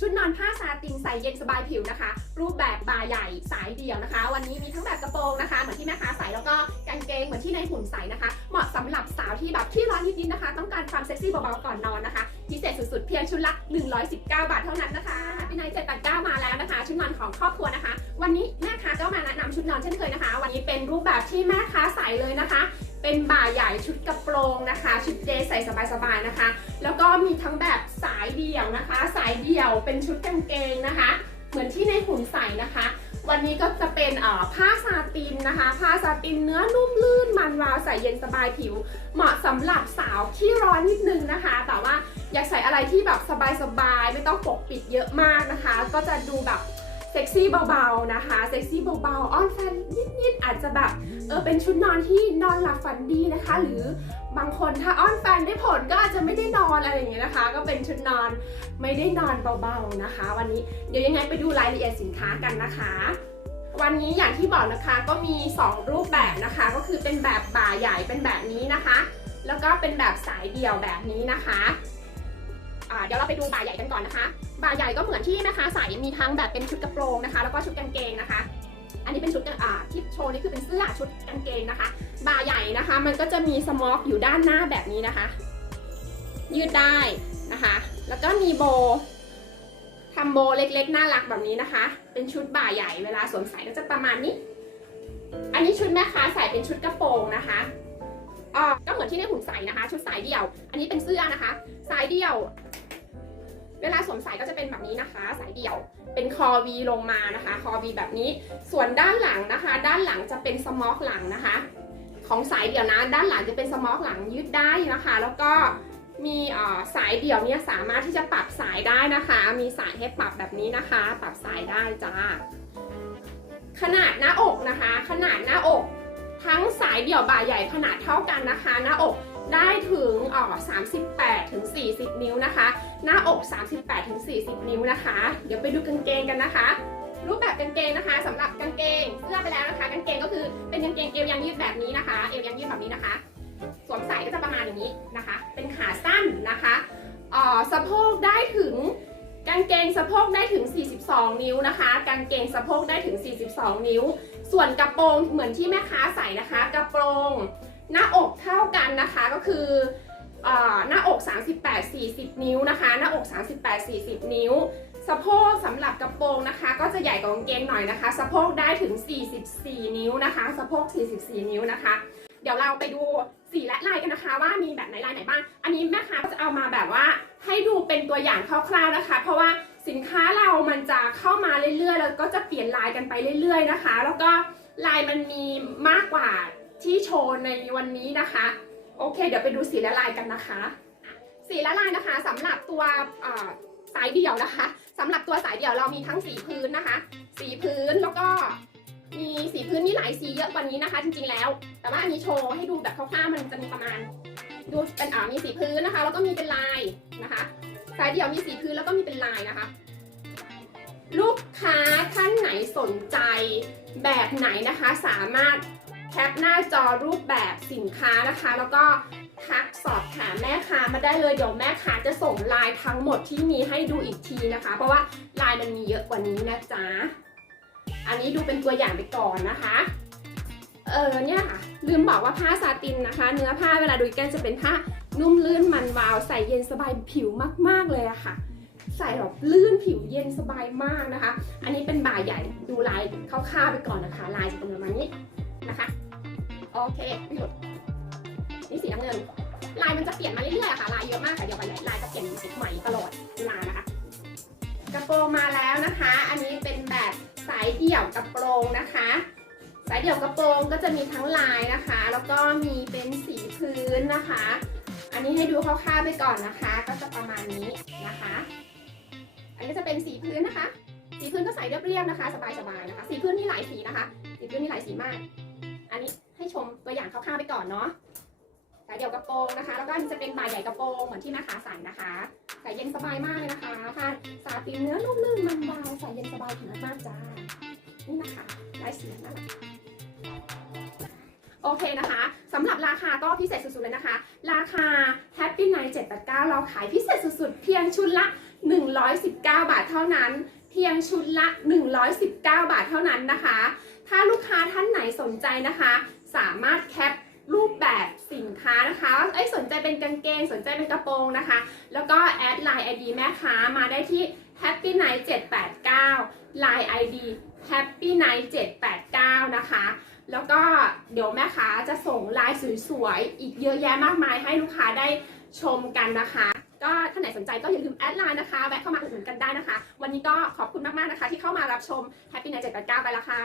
ชุดนอนผ้าซาตินใส่เย็นสบายผิวนะคะ รูปแบบบาใหญ่สายเดี่ยวนะคะ วันนี้มีทั้งแบบกระโปรงนะคะ เหมือนที่แม่ค้าใส่แล้วก็กางเกงเหมือนที่ในหุ่นใส่นะคะ เหมาะสำหรับสาวที่แบบที่ร้อนนิดๆนะคะ ต้องการความเซ็กซี่เบาๆก่อนนอนนะคะ พิเศษสุดๆ เพียงชุดละ 119 บาทเท่านั้นนะคะพี่นาย789 มาแล้วนะคะ ชุดนอนของครอบครัวนะคะ วันนี้แม่ค้าก็มาแนะนำชุดนอนเช่นเคยนะคะ วันนี้เป็นรูปแบบที่แม่ค้าใส่เลยนะคะ เป็นบ่าใหญ่ชุดกระโปรงนะคะ ชุดเดย์ใส่สบายๆนะคะ แล้วก็มีทั้งแบบสายเดี่ยวนะคะ สายเดี่ยวเป็นชุดกางเกงนะคะ เหมือนที่ในหุ่นใส่นะคะ วันนี้ก็จะเป็นผ้าซาตินนะคะ ผ้าซาตินเนื้อนุ่มลื่นมันวาวใส่เย็นสบายผิว เหมาะสำหรับสาวที่ร้อนนิดนึงนะคะ แต่ว่าอยากใส่อะไรที่แบบสบายๆไม่ต้องปกปิดเยอะมากนะคะ ก็จะดูแบบ เซ็กซี่เบาๆนะคะ เซ็กซี่เบาๆอ้อนแฟนนิดๆอาจจะแบบเออเป็นชุดนอนที่นอนหลับฝันดีนะคะ หรือบางคนถ้าอ้อนแฟนได้ผลก็อาจจะไม่ได้นอนอะไรอย่างเงี้ยนะคะ ก็เป็นชุดนอนไม่ได้นอนเบาๆนะคะ วันนี้เดี๋ยวยังไงไปดูรายละเอียดสินค้ากันนะคะ วันนี้อย่างที่บอกนะคะก็มี 2 รูปแบบนะคะ ก็คือเป็นแบบบ่าใหญ่เป็นแบบนี้นะคะ แล้วก็เป็นแบบสายเดี่ยวแบบนี้นะคะ เดี๋ยวเราไปดูบ่าใหญ่กันก่อนนะคะ บ่าใหญ่ก็เหมือนที่แม่ค้าใส่มีทั้งแบบเป็นชุดกระโปรงนะคะ แล้วก็ชุดกางเกงนะคะ อันนี้เป็นชุดอ่าที่โชว์นี่คือเป็นเสื้อชุดกางเกงนะคะ บ่าใหญ่นะคะ มันก็จะมีสมอกอยู่ด้านหน้าแบบนี้นะคะ ยืดได้นะคะ แล้วก็มีโบทำโบเล็กๆน่ารักแบบนี้นะคะ เป็นชุดบ่าใหญ่เวลาสวมใส่ก็จะประมาณนี้ อันนี้ชุดแม่ค้าใส่เป็นชุดกระโปรงนะคะอ่าก็เหมือนที่ในหุ่นใส่นะคะ ชุดสายเดี่ยว อันนี้เป็นเสื้อนะคะ สายเดี่ยว เวลาสวมใส่ก็จะเป็นแบบนี้นะคะ สายเดี่ยว เป็นคอวีลงมานะคะ คอวีแบบนี้ ส่วนด้านหลังนะคะ ด้านหลังจะเป็นสมอกหลังนะคะ ของสายเดี่ยวนะ ด้านหลังจะเป็นสมอกหลังยืดได้นะคะ แล้วก็มีสายเดี่ยวเนี่ยสามารถที่จะปรับสายได้นะคะ มีสายให้ปรับแบบนี้นะคะ ปรับสายได้จ้า ขนาดหน้าอกนะคะ ขนาดหน้าอก ทั้งสายเดี่ยวบ่าใหญ่ขนาดเท่ากันนะคะ หน้าอก ได้ถึงเอ่อ38ถึง40 นิ้วนะคะ หน้าอก 38ถึง40 นิ้วนะคะ เดี๋ยวไปดูกางเกงกันนะคะ รูปแบบกางเกงนะคะสำหรับกางเกงเสื้อไปแล้วนะคะ กางเกงก็คือเป็นกางเกงเอวยางยืดแบบนี้นะคะ เอวยางยืดแบบนี้นะคะ สวมใส่ก็จะประมาณอย่างนี้นะคะ เป็นขาสั้นนะคะอ่อสะโพกได้ถึงกางเกงสะโพกได้ถึง 42 นิ้วนะคะ กางเกงสะโพกได้ถึง 42 นิ้ว ส่วนกระโปรงเหมือนที่แม่ค้าใส่นะคะ กระโปรง หน้าอก ท่ากันนะคะก็คือหน้าอก 38-40 นิ้วนะคะ หน้าอก 38-40 นิ้ว สะโพกสำหรับกระโปรงนะคะ ก็จะใหญ่กว่ากางเกงหน่อยนะคะ สะโพกได้ถึง 44 นิ้วนะคะ สะโพก 44 นิ้วนะคะ เดี๋ยวเราไปดูสีและลายกันนะคะว่ามีแบบไหนลายไหนบ้าง อันนี้แม่ค้าก็จะเอามาแบบว่าให้ดูเป็นตัวอย่างคร่าวๆนะคะ เพราะว่าสินค้าเรามันจะเข้ามาเรื่อยๆ แล้วก็จะเปลี่ยนลายกันไปเรื่อย ๆ นะคะ แล้วก็ลายมันมีมากกว่า ที่โชว์ในวันนี้นะคะ โอเค เดี๋ยวไปดูสีและลายกันนะคะ สีและลายนะคะสำหรับตัวสายเดี่ยวนะคะสำหรับตัวสายเดี่ยวเรามีทั้งสีพื้นนะคะ สีพื้นแล้วก็มีสีพื้นมีหลายสีเยอะกว่านี้นะคะ จริงๆแล้ว แต่ว่าอันนี้โชว์ให้ดูแบบคร่าวๆมันจะมีประมาณ ดูเป็นอ่ามีสีพื้นนะคะ แล้วก็มีเป็นลายนะคะ สายเดี่ยวมีสีพื้นแล้วก็มีเป็นลายนะคะ ลูกค้าท่านไหนสนใจแบบไหนนะคะสามารถ แคปหน้าจอรูปแบบสินค้านะคะ แล้วก็ทักสอบถามแม่ค้ามาได้เลยเดี๋ยวแม่ค้าจะส่งลายทั้งหมดที่มีให้ดูอีกทีนะคะ เพราะว่าลายมันมีเยอะกว่านี้นะจ๊ะอันนี้ดูเป็นตัวอย่างไปก่อนนะคะเออเนี่ยค่ะลืมบอกว่าผ้าซาตินนะคะ เนื้อผ้าเวลาดูกันจะเป็นผ้านุ่มลื่นมันวาว ใส่เย็นสบายผิวมากๆเลยอะค่ะ ใส่แบบลื่นผิวเย็นสบายมากนะคะ อันนี้เป็นบ่าใหญ่ดูลายคร่าวๆไปก่อนนะคะ ลายจะเป็นประมาณนี้ อเคหยุดนี่สีน้ำเงิน ลายมันจะเปลี่ยนมาเรื่อยๆค่ะ ลายเยอะมากค่ะเดี๋ยวไปลายจะเปลี่ยนสีใหม่ตลอดเวลานะคะ กระโปรงมาแล้วนะคะ อันนี้เป็นแบบสายเดี่ยวกระโปรงนะคะ สายเดี่ยวกระโปรงก็จะมีทั้งลายนะคะ แล้วก็มีเป็นสีพื้นนะคะ อันนี้ให้ดูคร่าวๆไปก่อนนะคะ ก็จะประมาณนี้นะคะ อันนี้จะเป็นสีพื้นนะคะ สีพื้นก็ใส่เรียบๆนะคะ สบายๆนะคะ สีพื้นนี่หลายสีนะคะ สีพื้นนี่หลายสีมาก อันนี้ ให้ชมตัวอย่างคร่าวๆไปก่อนเนาะสายเดี่ยวกระโปรงนะคะ แล้วก็อันนี้จะเป็นบ่าใหญ่กระโปรงเหมือนที่แม่ค้าใส่นะคะใส่เย็นสบายมากเลยนะคะผ้าสาตินเนื้อนุ่มลื่นมันวาใส่เย็นสบายผิวมากๆจ้านี่นะคะลายสีน่ารักโอเคนะคะสำหรับราคาก็พิเศษสุดๆเลยนะคะ ราคา Happy Night 789 เราขายพิเศษสุดๆ เพียงชุดละ 119 บาทเท่านั้น เพียงชุดละ 119 บาทเท่านั้นนะคะ ถ้าลูกค้าท่านไหนสนใจนะคะ สามารถแคปรูปแบบสินค้านะคะเอ้สนใจเป็นกางเกง สนใจเป็นกระโปรงนะคะ แล้วก็แอดไลน์ ID แม่ค้ามาได้ที่ Happy Night 789 Line ID Happy Night 789 นะคะ แล้วก็เดี๋ยวแม่ค้าจะส่งลายสวยๆ อีกเยอะแยะมากมายให้ลูกค้าได้ชมกันนะคะ ก็ท่านไหนสนใจก็อย่าลืมแอดไลน์นะคะ แวะเข้ามาอุดหนุนกันได้นะคะ วันนี้ก็ขอบคุณมากๆนะคะ ที่เข้ามารับชม Happy Night 789 ไปล้วค่ะ